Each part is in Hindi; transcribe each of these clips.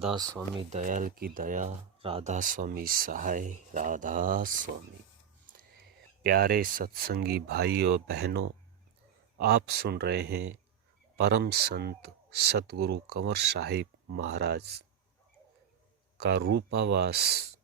राधा स्वामी दयाल की दया, राधा स्वामी सहाय, राधा स्वामी। प्यारे सत्संगी भाइयों बहनों, आप सुन रहे हैं परम संत सतगुरु कंवर साहिब महाराज का रूपावास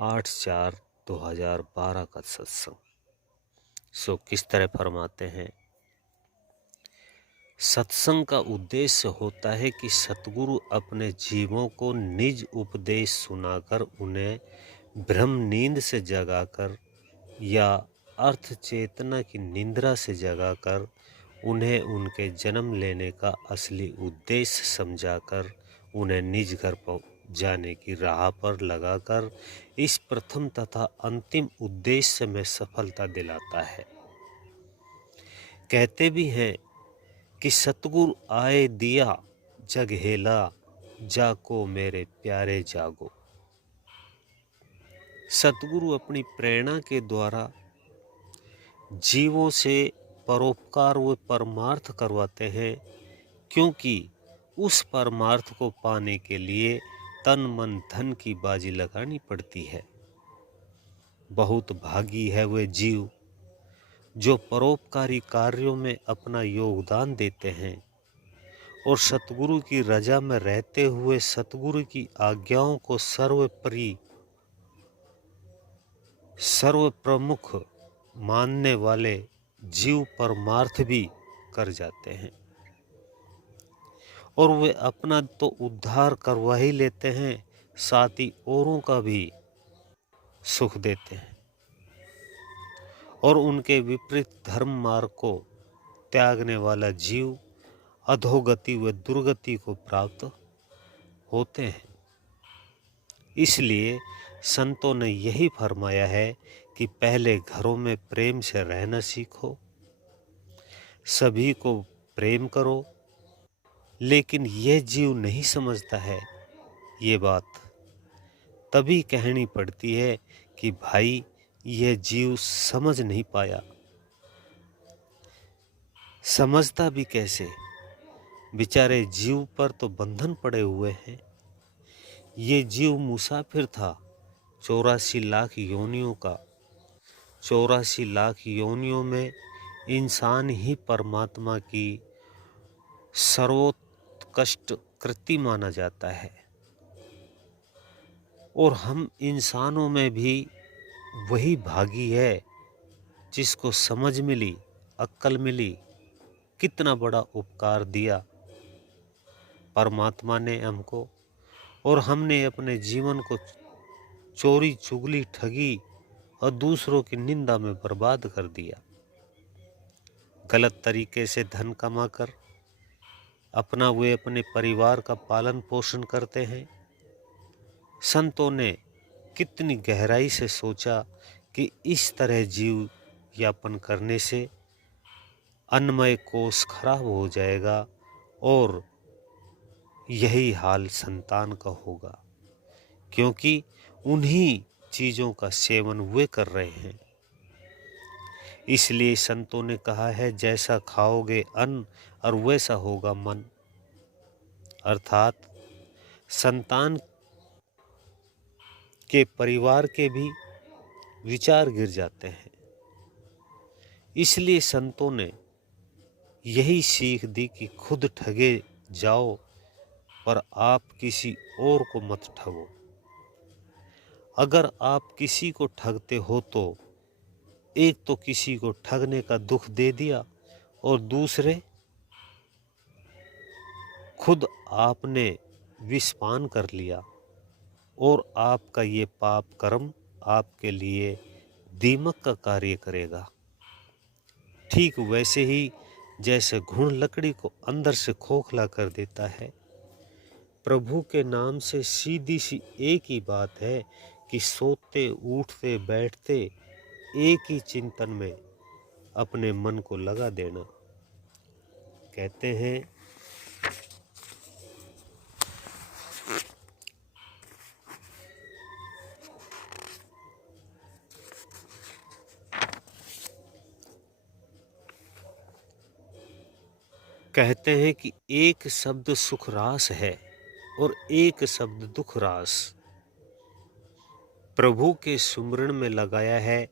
8/4/2012 का सत्संग। किस तरह फरमाते हैं, सत्संग का उद्देश्य होता है कि सतगुरु अपने जीवों को निज उपदेश सुनाकर उन्हें ब्रह्म नींद से जगाकर या अर्थ चेतना की निंद्रा से जगाकर उन्हें उनके जन्म लेने का असली उद्देश्य समझाकर उन्हें निज घर जाने की राह पर लगाकर इस प्रथम तथा अंतिम उद्देश्य में सफलता दिलाता है। कहते भी हैं कि सतगुरु आए दिया जग हेला, जाको मेरे प्यारे जागो। सतगुरु अपनी प्रेरणा के द्वारा जीवों से परोपकार व परमार्थ करवाते हैं, क्योंकि उस परमार्थ को पाने के लिए तन मन धन की बाजी लगानी पड़ती है। बहुत भागी है वे जीव जो परोपकारी कार्यों में अपना योगदान देते हैं और सतगुरु की रजा में रहते हुए सतगुरु की आज्ञाओं को सर्वोपरि सर्वप्रमुख मानने वाले जीव परमार्थ भी कर जाते हैं और वे अपना तो उद्धार करवा ही लेते हैं, साथ ही औरों का भी सुख देते हैं और उनके विपरीत धर्म मार्ग को त्यागने वाला जीव अधोगति व दुर्गति को प्राप्त होते हैं। इसलिए संतों ने यही फरमाया है कि पहले घरों में प्रेम से रहना सीखो, सभी को प्रेम करो। लेकिन यह जीव नहीं समझता है ये बात। तभी कहनी पड़ती है कि भाई यह जीव समझ नहीं पाया। समझता भी कैसे, बेचारे जीव पर तो बंधन पड़े हुए हैं। ये जीव मुसाफिर था 84 लाख योनियों का। 84 लाख योनियों में इंसान ही परमात्मा की सर्वोत्कृष्ट कृति माना जाता है और हम इंसानों में भी वही भागी है जिसको समझ मिली, अक्ल मिली। कितना बड़ा उपकार दिया परमात्मा ने हमको, और हमने अपने जीवन को चोरी चुगली ठगी और दूसरों की निंदा में बर्बाद कर दिया। गलत तरीके से धन कमाकर वे अपने परिवार का पालन पोषण करते हैं। संतों ने कितनी गहराई से सोचा कि इस तरह जीव यापन करने से अन्नमय कोष खराब हो जाएगा और यही हाल संतान का होगा, क्योंकि उन्हीं चीज़ों का सेवन वे कर रहे हैं। इसलिए संतों ने कहा है, जैसा खाओगे अन्न और वैसा होगा मन। अर्थात संतान के परिवार के भी विचार गिर जाते हैं। इसलिए संतों ने यही सीख दी कि खुद ठगे जाओ पर आप किसी और को मत ठगो। अगर आप किसी को ठगते हो तो एक तो किसी को ठगने का दुख दे दिया और दूसरे खुद आपने विषपान कर लिया और आपका ये पाप कर्म आपके लिए दीमक का कार्य करेगा। ठीक वैसे ही जैसे घुन लकड़ी को अंदर से खोखला कर देता है, प्रभु के नाम से सीधी सी एक ही बात है कि सोते उठते बैठते एक ही चिंतन में अपने मन को लगा देना। कहते हैं, कि एक शब्द सुखरास है, और एक शब्द दुख रास प्रभु के सुमरण में लगाया है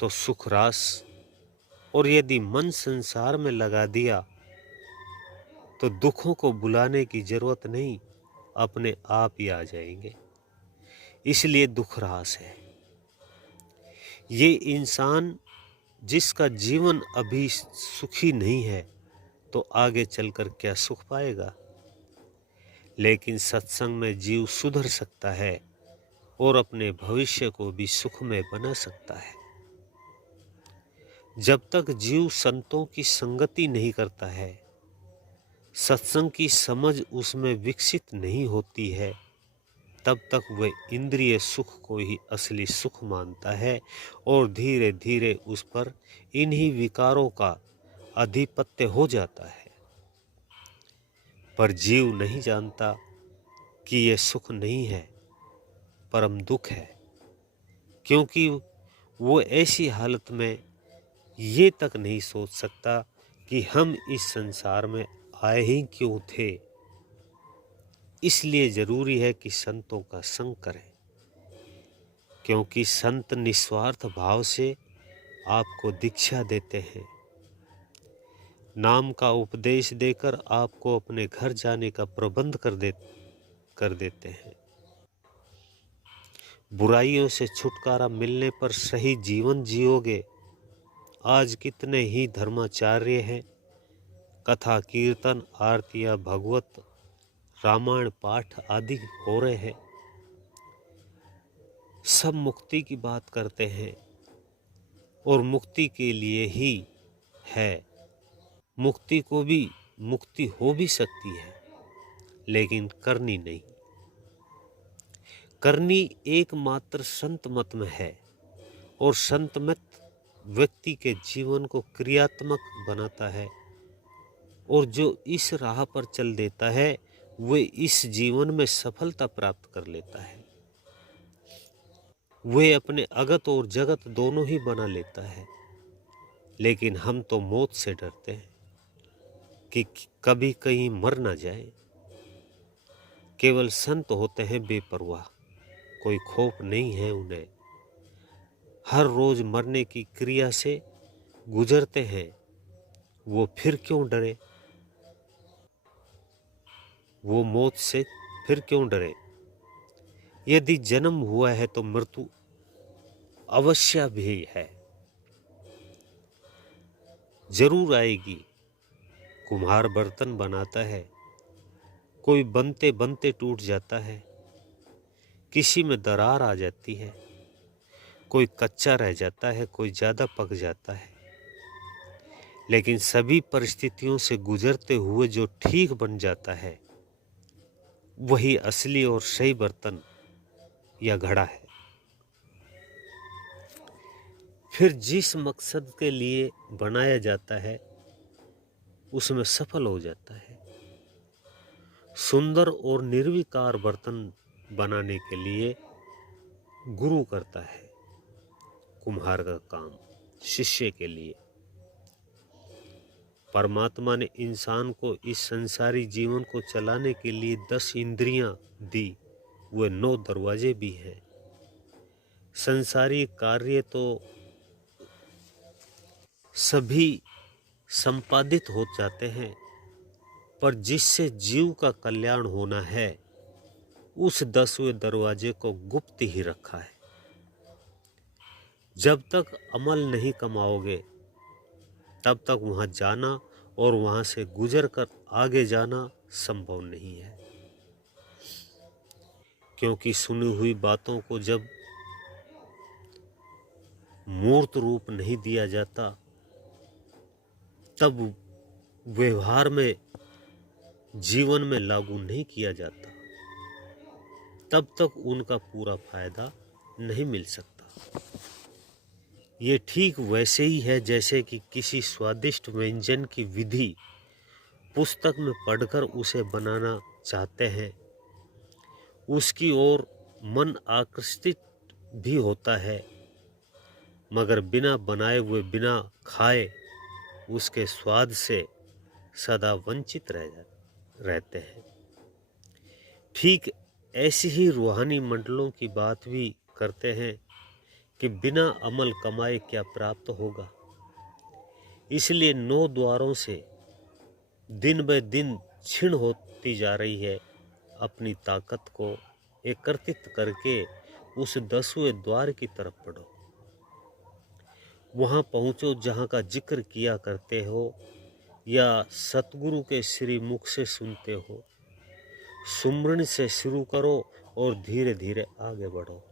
तो सुख रास, और यदि मन संसार में लगा दिया तो दुखों को बुलाने की जरूरत नहीं, अपने आप ही आ जाएंगे। इसलिए दुख रास है। ये इंसान जिसका जीवन अभी सुखी नहीं है तो आगे चलकर क्या सुख पाएगा। लेकिन सत्संग में जीव सुधर सकता है और अपने भविष्य को भी सुख में बना सकता है। जब तक जीव संतों की संगति नहीं करता है, सत्संग की समझ उसमें विकसित नहीं होती है, तब तक वह इंद्रिय सुख को ही असली सुख मानता है और धीरे धीरे उस पर इन्हीं विकारों का आधिपत्य हो जाता है। पर जीव नहीं जानता कि यह सुख नहीं है, परम दुख है, क्योंकि वो ऐसी हालत में ये तक नहीं सोच सकता कि हम इस संसार में आए ही क्यों थे। इसलिए जरूरी है कि संतों का संग करें, क्योंकि संत निस्वार्थ भाव से आपको दीक्षा देते हैं, नाम का उपदेश देकर आपको अपने घर जाने का प्रबंध कर देते हैं। बुराइयों से छुटकारा मिलने पर सही जीवन जियोगे। आज कितने ही धर्माचार्य हैं, कथा कीर्तन आरतियां भगवत रामायण पाठ आदि हो रहे हैं, सब मुक्ति की बात करते हैं और मुक्ति के लिए ही है। मुक्ति को भी मुक्ति हो भी सकती है, लेकिन करनी नहीं। करनी एकमात्र संत मत में है, और संत मत व्यक्ति के जीवन को क्रियात्मक बनाता है, और जो इस राह पर चल देता है वह इस जीवन में सफलता प्राप्त कर लेता है। वह अपने अगत और जगत दोनों ही बना लेता है। लेकिन हम तो मौत से डरते हैं कि कभी कहीं मर ना जाए। केवल संत होते हैं बेपरवाह, कोई खौफ नहीं है उन्हें। हर रोज मरने की क्रिया से गुजरते हैं, वो फिर क्यों डरे, वो मौत से फिर क्यों डरे। यदि जन्म हुआ है तो मृत्यु अवश्य भी है, जरूर आएगी। कुम्हार बर्तन बनाता है, कोई बनते बनते टूट जाता है, किसी में दरार आ जाती है, कोई कच्चा रह जाता है, कोई ज्यादा पक जाता है। लेकिन सभी परिस्थितियों से गुजरते हुए जो ठीक बन जाता है, वही असली और सही बर्तन या घड़ा है। फिर जिस मकसद के लिए बनाया जाता है उसमें सफल हो जाता है। सुंदर और निर्विकार बर्तन बनाने के लिए गुरु करता है कुम्हार का काम शिष्य के लिए। परमात्मा ने इंसान को इस संसारी जीवन को चलाने के लिए 10 इंद्रियां दी, वे 9 दरवाजे भी हैं। संसारी कार्य तो सभी संपादित हो जाते हैं, पर जिससे जीव का कल्याण होना है उस 10वें दरवाजे को गुप्त ही रखा है। जब तक अमल नहीं कमाओगे तब तक वहां जाना और वहां से गुजर कर आगे जाना संभव नहीं है, क्योंकि सुनी हुई बातों को जब मूर्त रूप नहीं दिया जाता तब व्यवहार में जीवन में लागू नहीं किया जाता, तब तक उनका पूरा फायदा नहीं मिल सकता। ये ठीक वैसे ही है जैसे कि किसी स्वादिष्ट व्यंजन की विधि पुस्तक में पढ़कर उसे बनाना चाहते हैं, उसकी ओर मन आकर्षित भी होता है, मगर बिना बनाए हुए बिना खाए उसके स्वाद से सदा वंचित रहते हैं। ठीक ऐसी ही रूहानी मंडलों की बात भी करते हैं कि बिना अमल कमाए क्या प्राप्त होगा। इसलिए 9 द्वारों से दिन ब दिन क्षीण होती जा रही है। अपनी ताकत को एकत्रित करके उस 10वें द्वार की तरफ बढ़ो। वहां पहुंचो जहां का जिक्र किया करते हो या सतगुरु के श्री मुख से सुनते हो। सुमरन से शुरू करो और धीरे धीरे आगे बढ़ो।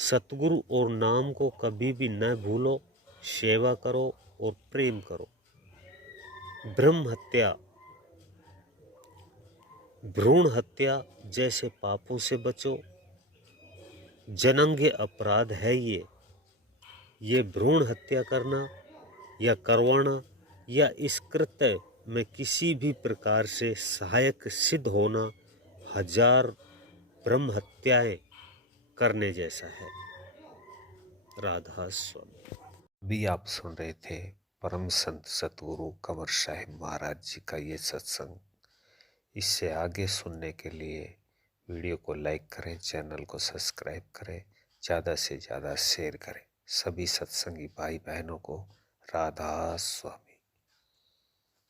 सतगुरु और नाम को कभी भी न भूलो। सेवा करो और प्रेम करो। ब्रह्म हत्या, भ्रूण हत्या जैसे पापों से बचो। जन्मगे अपराध है ये भ्रूण हत्या करना या करवाना या इस कृत्य में किसी भी प्रकार से सहायक सिद्ध होना 1000 ब्रह्म हत्याएं करने जैसा है। राधा स्वामी। अभी आप सुन रहे थे परम संत सतगुरु कंवर साहिब महाराज जी का ये सत्संग। इससे आगे सुनने के लिए वीडियो को लाइक करें, चैनल को सब्सक्राइब करें, ज़्यादा से ज़्यादा शेयर करें। सभी सत्संगी भाई बहनों को राधा स्वामी।